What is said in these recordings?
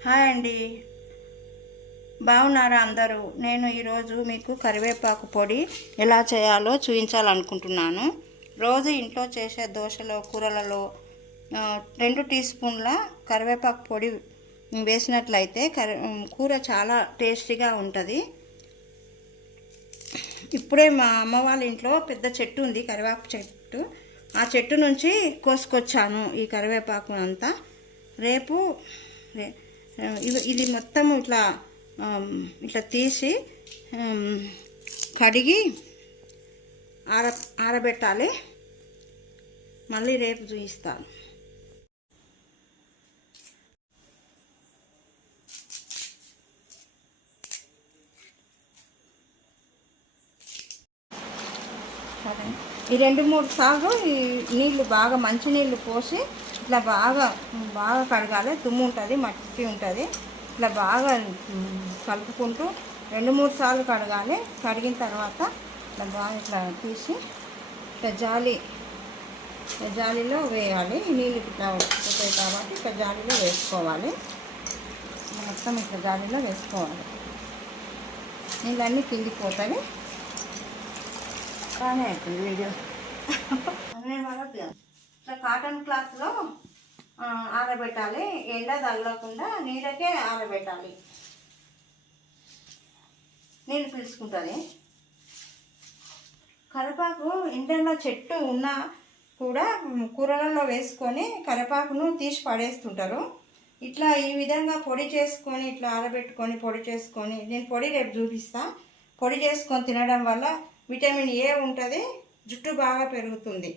Hi అండి. బాగున్నారా అందరూ? నేను ఈరోజు మీకు కరివేపాకు పొడి ఎలా చేయాలో చూపించాలనుకుంటున్నాను రోజు ఇంట్లో చేసే దోశలో కూరలలో రెండు టీ స్పూన్ల కరివేపాకు పొడి వేసినట్లయితే కరి కూర చాలా టేస్టీగా ఉంటుంది. ఇప్పుడే మా అమ్మ వాళ్ళ ఇంట్లో పెద్ద చెట్టు ఉంది కరివేపాకు చెట్టు. ఆ చెట్టు నుంచి కోసుకొచ్చాను ఈ కరివేపాకు అంతా రేపు రే- ఇది మొత్తం ఇట్లా ఇట్లా తీసి కడిగి ఆర ఆరబెట్టాలి మళ్ళీ రేపు చూపిస్తాను సరే. ఈ రెండు మూడు సార్లు ఈ నీళ్ళు బాగా మంచినీళ్ళు పోసి ఇట్లా బాగా బాగా కడగాలి దుమ్ము ఉంటుంది మట్టి ఉంటుంది. ఇట్లా బాగా కలుపుకుంటూ రెండు మూడు సార్లు కడగాలి. కడిగిన తర్వాత ఇట్లా బాగా ఇట్లా తీసి ఇట్లా జాలి జాలిలో జాలీలో వేయాలి. నీళ్ళు ఇట్లా వస్తాయి కాబట్టి ఇట్లా జాలీలో వేసుకోవాలి. మొత్తం ఇట్లా జాలీలో వేసుకోవాలి. నీళ్ళన్నీ కిందిపోతాయి కానీ అవుతుంది వీడియో. అన్నీ ఇట్లా కాటన్ క్లాత్లో ఆరబెట్టాలి. ఎండ తగలకుండా నీడకే ఆరబెట్టాలి. నీళ్ళు పీల్చుకుంటుంది. కరివేపాకు ఇంట్లో చెట్టు ఉన్నా కూడా కూరలలో వేసుకొని కరివేపాకును తీసి పడేస్తుంటారు. ఇట్లా ఈ విధంగా పొడి చేసుకొని ఇట్లా ఆరబెట్టుకొని పొడి చేసుకొని నేను పొడి రేపు చూపిస్తా. పొడి చేసుకొని తినడం వల్ల విటమిన్ ఏ ఉంటుంది జుట్టు బాగా పెరుగుతుంది.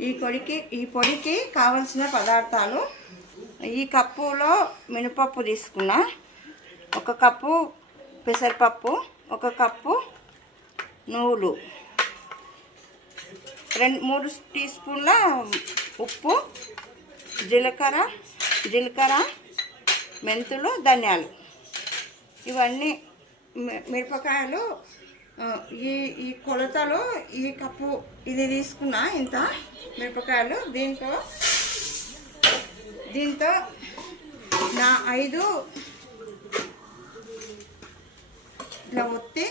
ఈ పొడికి ఈ పొడికి కావలసిన పదార్థాలు ఈ కప్పులో మినపప్పు తీసుకున్నా. ఒక కప్పు పెసరపప్పు ఒక కప్పు నువ్వులు. రెండు మూడు టీ స్పూన్ల ఉప్పు జీలకర్ర జీలకర్ర మెంతులు ధనియాలు. ఇవన్నీ మి- మిరపకాయలు ఈ ఈ కొలతలో ఈ కప్పు ఇది తీసుకున్నా ఇంత మిరపకాయలు దీంతో దీంతో నా ఐదు ఇట్లా ఒత్తి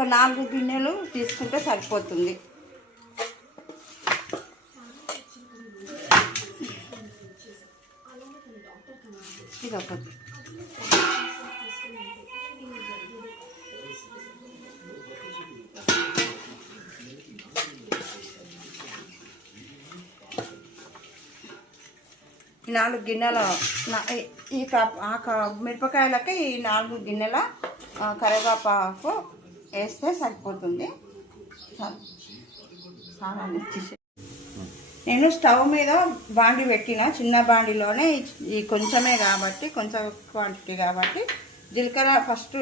ఒక నాలుగు గిన్నెలు తీసుకుంటే సరిపోతుంది. ఇది ఒకటి. ఈ నాలుగు గిన్నెల ఈ- కప్ ఆ మిరపకాయలకి ఈ నాలుగు గిన్నెల కరివేపాకు వేస్తే సరిపోతుంది. చాలా. నేను స్టవ్ మీద బాండి పెట్టిన చిన్న బాండిలోనే ఈ- కొంచెమే కాబట్టి కొంచెం క్వాంటిటీ కాబట్టి జీలకర్ర ఫస్ట్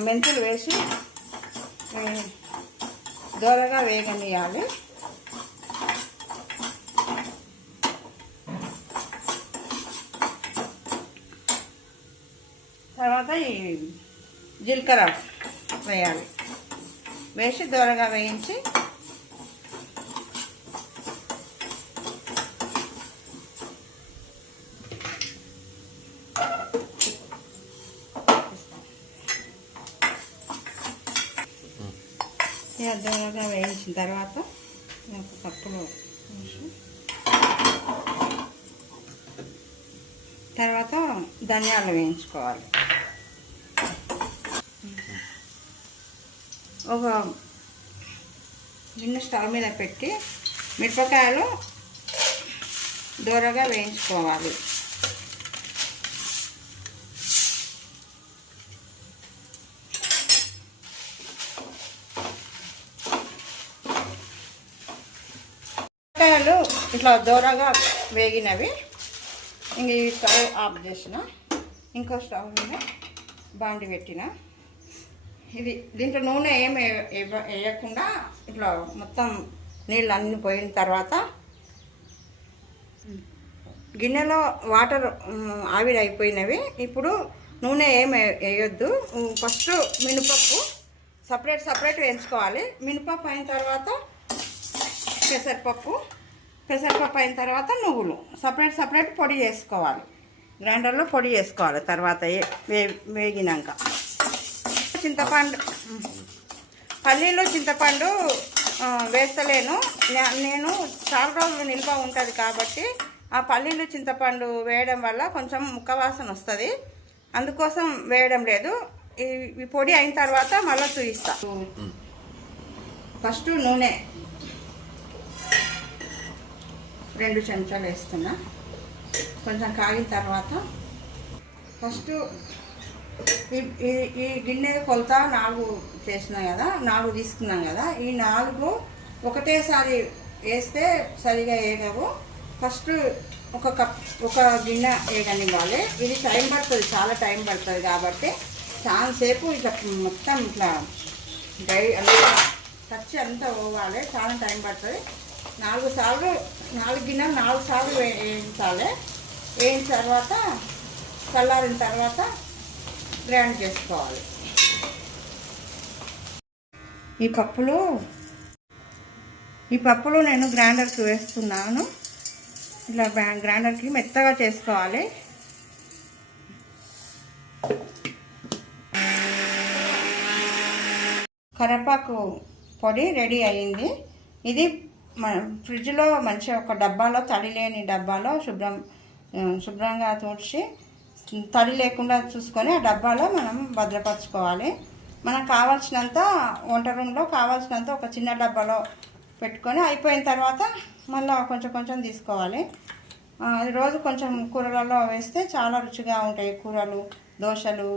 మెంతులు వేసి ఆ, దోరగా వేగనియాలి తర్వాత ఈ జీలకర్ర వేయాలి. వేసి దూరగా వేయించి దూరగా వేయించిన తర్వాత ఒక కప్పులో తర్వాత ధనియాలు వేయించుకోవాలి. ఒక గిన్నె స్టవ్ మీద పెట్టి మిరపకాయలు దూరగా వేయించుకోవాలి. మిరపకాయలు ఇట్లా దూరగా వేగినవి. ఇంక ఈ స్టవ్ ఆఫ్ చేసిన. ఇంకో స్టవ్ మీద బాండి పెట్టిన. ఇది దీంట్లో నూనె ఏమి వేయకుండా ఇట్లా మొత్తం నీళ్ళు అన్నీ పోయిన తర్వాత గిన్నెలో వాటర్ ఆవిరైపోయినవి ఆవిరి అయిపోయినవి. ఇప్పుడు నూనె ఏం వేయొద్దు. ఫస్ట్ మినపప్పు సపరేట్ సపరేట్ వేయించుకోవాలి. మినపప్పు అయిన తర్వాత పెసరపప్పు. పెసరపప్పు అయిన తర్వాత నువ్వులు. సపరేట్ సపరేట్ పొడి చేసుకోవాలి గ్రైండర్లో పొడి చేసుకోవాలి తర్వాత వే- వేగినాక. చింతపండు. పల్లీలు చింతపండు వేస్తలేను. నేను చాలా రోజులు నిల్వ ఉంటుంది కాబట్టి ఆ పల్లీలు చింతపండు వేయడం వల్ల కొంచెం ముక్కవాసన వస్తుంది. అందుకోసం వేయడం లేదు. ఈ ఈ పొడి అయిన తర్వాత మళ్ళీ చూయిస్తా. ఫస్ట్ నూనె. రెండు చెంచాలు వేస్తున్నా. కొంచెం కాగిన తర్వాత ఫస్ట్ ఈ గిన్నె కొలత నాలుగు చేసినాం కదా నాలుగు తీసుకున్నాం కదా ఈ నాలుగు ఒకటేసారి వేస్తే సరిగా వేయగవు ఫస్ట్ ఒక కప్ ఒక గిన్నె వేయగనివ్వాలి ఇది టైం పడుతుంది చాలా టైం పడుతుంది కాబట్టి చాలాసేపు ఇట్లా మొత్తం ఇట్లా డ్రై అంతా టచ్ అంతా పోవాలి చాలా టైం పడుతుంది. నాలుగు సార్లు నాలుగు గిన్నెలు నాలుగు సార్లు వే- వేయించాలి. వేయించిన తర్వాత చల్లారిన తర్వాత గ్రైండ్ చేసుకోవాలి. ఈ పప్పులు ఈ పప్పులు నేను గ్రైండర్కి వేస్తున్నాను. ఇలా గ్రైండర్కి మెత్తగా చేసుకోవాలి. కరపాకు పొడి రెడీ అయ్యింది. ఇది మన ఫ్రిడ్జ్లో మంచిగా ఒక డబ్బాలో తడి లేని డబ్బాలో శుభ్రం శుభ్రంగా తుడిచి తడి లేకుండా చూసుకొని ఆ డబ్బాలో మనం భద్రపరచుకోవాలి. మనకు కావాల్సినంత వంట రూమ్లో కావాల్సినంత ఒక చిన్న డబ్బాలో పెట్టుకొని అయిపోయిన తర్వాత మళ్ళీ కొంచెం కొంచెం తీసుకోవాలి. రోజు కొంచెం కూరలలో వేస్తే చాలా రుచిగా ఉంటాయి. కూరలు దోశలు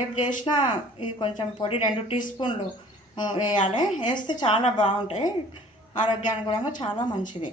ఏం చేసినా ఇది కొంచెం పొడి రెండు టీ స్పూన్లు వేయాలి. వేస్తే చాలా బాగుంటాయి. ఆరోగ్యానికి కూడా చాలా మంచిది.